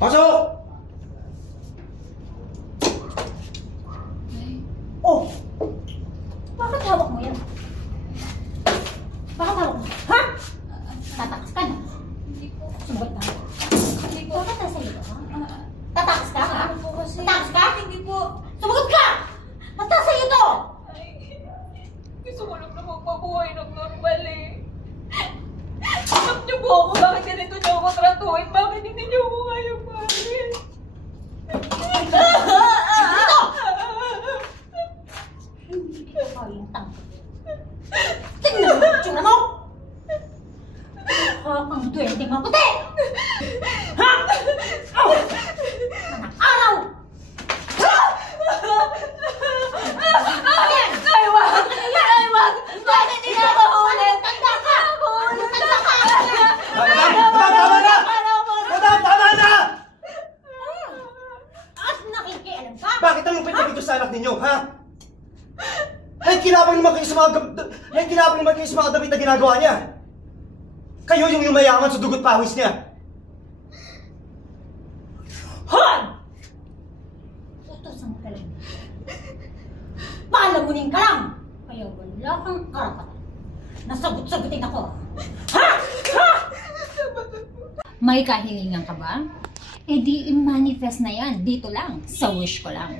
Pasok! Oh! Bakit hawak mo yan? Bakit hawak mo? Ha? Tatakas ka na? Hindi po. Sumbot na. Hindi po. Bakit nasa iyo ka? Tatakas ka ha? Ano po kasi? Tatakas ka? Hindi po. Sumagot ka! Ba't nasa iyo to? Ay, gusto ko lang na magpabuhay ng normal eh. Alam niyo po ako bakit ganito niyo ako tratuhin. Bakit hindi niyo ako kaya parin? Dito! Hindi kita kayang tangkap. Tingnan mo! Tsura mo! Ang 20 maputi! Ha? Oh! Anak araw! Ay, wag! Ay, wag! Bakit hindi na ako ulit? Tanda ka! Tanda ka! Tama na! Madam, tama na! At nakikialam ka? Bakit ang lupit na dito sa anak ninyo, ha? Naikinabang naman kayo sa mga damit na ginagawa niya. Kayo yung yumayaman sa dugot pawis niya. Hoy! Utosan ka lang. Palamunin ka lang! Kaya wala kang karapatan. Nasagot-sagutin ako. Ha? Ha? May kahilingan ka ba? Eh di i-manifest na yan. Dito lang. Sa wish ko lang.